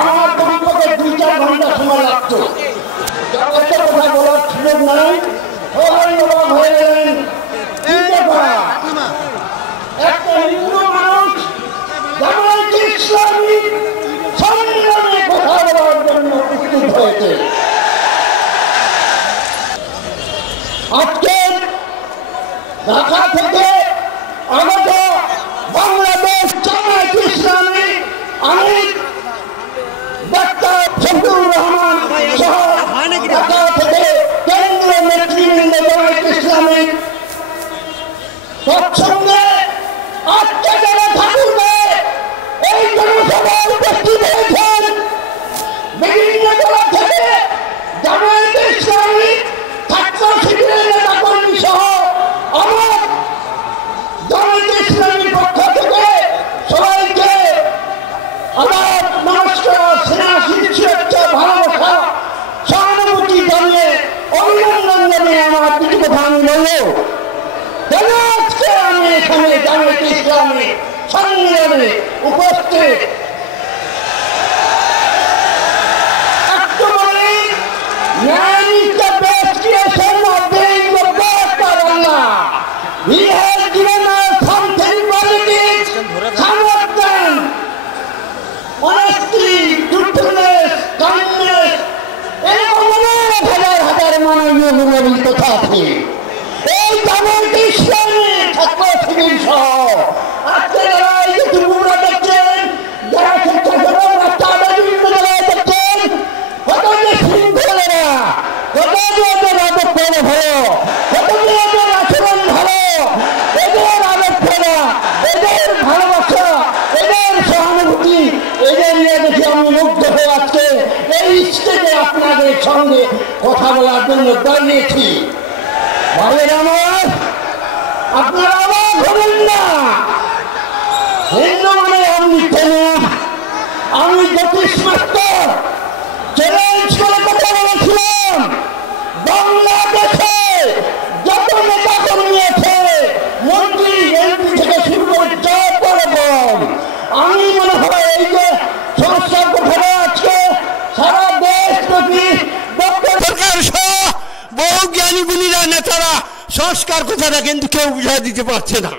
আমার কমপক্ষে 2-4 ঘন্টা সময় লাগতো, কথা বলার সুযোগ নাই। হয়ে গেলেন একটা হিন্দু মানুষ জামায়াতে ইসলামী সম্মেলনে কথা বলার জন্য উপস্থিত হয়েছে। আজকে ঢাকা থেকে আগত বাংলাদেশ জামায়াতে ইসলামী আমির ডাক্তার ফজলুর রহমান সহ ঢাকা থেকে কেন্দ্রীয় নেতৃবৃন্দ জামায়াতে ইসলামী তৎসঙ্গে আজকে যারা ঠাকুরবে এই জনসভায় উপস্থিত হয়েছেন বিভিন্ন জেলা থেকে জামায়াতে ইসলামী ছাত্র শিবিরের নেতাকর্মী সহ আমার জামায়াতে ইসলামীর পক্ষ থেকে সবাইকে আদাব নমস্কার শুভেচ্ছা ভালোবাসা সহানুভূতি জানিয়ে অভিনন্দন জানিয়ে আমার কিছু কথা আমি বলবো। আজকে আমি এখানে জামায়াতে ইসলামী সম্মেলনে উপস্থিত He has given us something qualities, samarthan, honesty, truthfulness, kindness. এরকম হাজার মানবীয় গুণাবলী কথা আছে। এই জামায়াতে ইসলামী ছাত্র শিবির সহ আজকে যারা এই যে ত্রিপুরা দেখছেন, যারা স্বেচ্ছাসেবক রাস্তাঘাটে বিভিন্ন জায়গায় দেখছেন, কত যে শৃঙ্খলেরা, কত যে ওদের আদব ভালো, কত যে ওদের আচরণ ভালো, এদের আদবটা, এদের ভালোবাসা, এদের সহানুভূতি, এদের নিয়ে দেখে আমি মুগ্ধ হয়ে আজকে এই স্টেজে আপনাদের সঙ্গে কথা বলার জন্য দাঁড়িয়েছি। ভাইয়ের আমার, আপনারা অবাক হবেন না, হিন্দু মানে আমি আমি জ্যোতিষ মাস্টার চ্যালেঞ্জ করে কথা বলেছিলাম, বাংলাদেশে যত নেতা কর্মী আছে, মন্ত্রী এমপি থেকে শুরু করে যত রকম, আমি মনে হয় এই যে সমস্যার কথাটা আজকে সারা দেশ ব্যাপী সরকার সহ বহু জ্ঞানী গুণীরা নেতারা সংস্কার কথাটা কিন্তু কেউ বুঝাই দিতে পারছে না।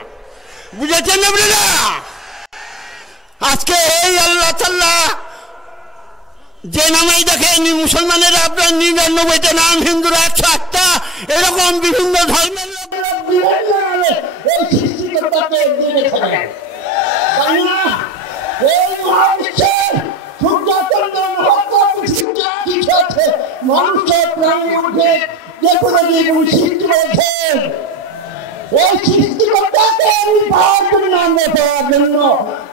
বুঝেছেন আপনারা? আজকে এই আল্লাহ তাআলা যে নামেই দেখেন মুসলমানেরা আপনার 99টা নাম, হিন্দুরা 108টা, এরকম বিভিন্ন ধর্মের মানুষের প্রাণীর মধ্যে যে কোনো সৃষ্টি রয়েছেন, ওই সৃষ্টিকর্তাকে আমি পাওয়ার জন্য, আমরা পাওয়ার জন্য,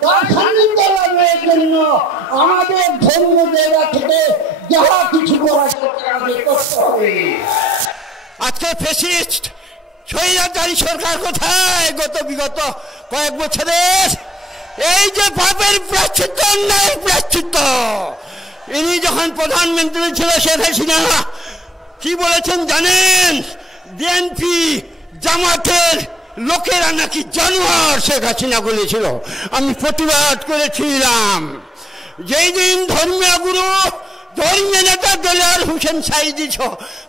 তার সান্নিধ্য লাভের জন্য আমাদের ধর্মীয় জায়গা থেকে যাহা কিছু করার আমাদের করতে হবে। আজকে ফ্যাসিস্ট স্বৈরাচারী সরকার কোথায়? বিগত কয়েক বছরের এই যে পাপের প্রায়শ্চিত্ত, অন্যায়ের প্রায়শ্চিত্ত, ইনি যখন প্রধানমন্ত্রী ছিল শেখ হাসিনা কি বলেছেন জানেন? বিএনপি জামাতের লোকেরা নাকি জানোয়ার শেখ হাসিনা বলেছিল। আমি প্রতিবাদ করেছিলাম। যেই দিন ধর্মীয় গুরু, ধর্মীয় নেতা দেলার হোসেন সাইদি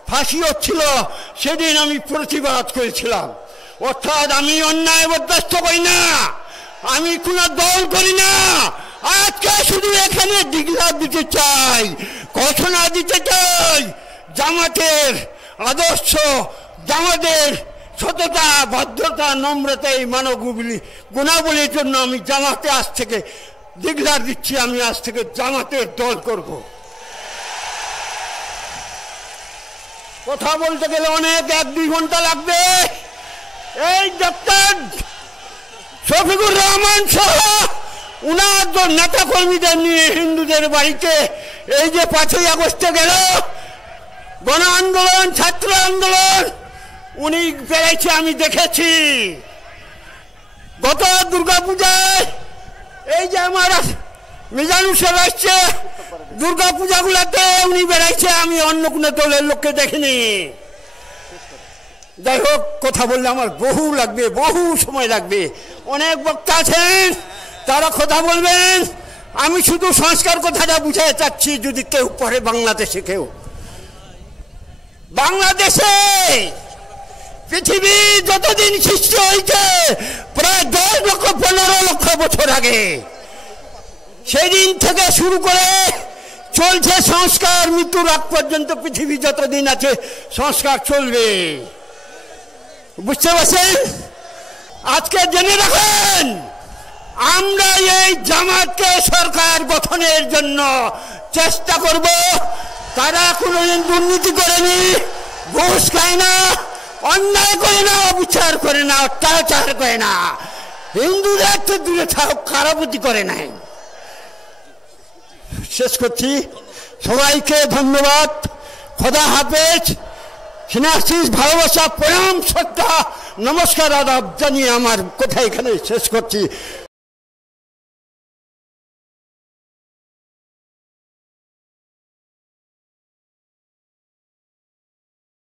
ফাঁসি হচ্ছিল, সেদিন আমি প্রতিবাদ করেছিলাম। অর্থাৎ আমি অন্যায় বরদাস্ত করি না, আমি কোন দল করি না। আজকে শুধু এখানে ডিক্লার দিতে চাই, ঘোষণা দিতে চাই, জামাতের আদর্শ, জামাতের সততা, ভদ্রতা, নম্রতা, এই মানব গুণাবলীর জন্য আমি জামাতে আজ থেকে ডিক্লার দিচ্ছি, আমি আজ থেকে জামাতের দল করব। কথা বলতে গেলে অনেক 1-2 ঘন্টা লাগবে। এই ডক্টর শফিকুর রহমান সহ উনার নেতা কর্মীদের নিয়ে হিন্দুদের বাড়িতে এই যে 5ই আগস্টে গেল গণ আন্দোলন, ছাত্র আন্দোলন, উনি বেড়াইছে, আমি দেখেছি। গত দুর্গাপূজায় এই যে আমার মিজানুর সাহেব আসছে, দুর্গাপূজাগুলোতে উনি বেড়াইছে, আমি অন্য কোনো দলের লোককে দেখিনি। যাই হোক, কথা বললে আমার বহু লাগবে, বহু সময় লাগবে। অনেক বক্তা আছেন, তারা কথা বলবেন। আমি শুধু সংস্কার কথাটা বুঝাতে চাচ্ছি, যদি কেউ পড়ে বাংলাদেশে, কেউ বাংলাদেশে পৃথিবী যতদিন সৃষ্টি হয়েছে প্রায় 10 লক্ষ 15 লক্ষ বছর আগে, সেদিন থেকে শুরু করে চলছে সংস্কার। মৃত্যুর আগ পর্যন্ত পৃথিবী যতদিন আছে সংস্কার চলবে। বুঝতে পারছেন? আজকে জেনে রাখেন, আমরা এই জামাতকে সরকার গঠনের জন্য চেষ্টা করব। তারা কোনোদিন দুর্নীতি করেনি, ঘুষ খায় না, অন্যায় করে না, অবিচার করে না, অত্যাচার করে না। হিন্দুদের তো দূরে থাক, খারাপতি করে নাই। শেষ করছি। সবাইকে ধন্যবাদ। খোদা হাফেজ। সিনাসিস, ভালোবাসা, প্রণাম, শ্রদ্ধা, নমস্কার, আদাব জানিয়ে আমার কথা এখানে শেষ করছি।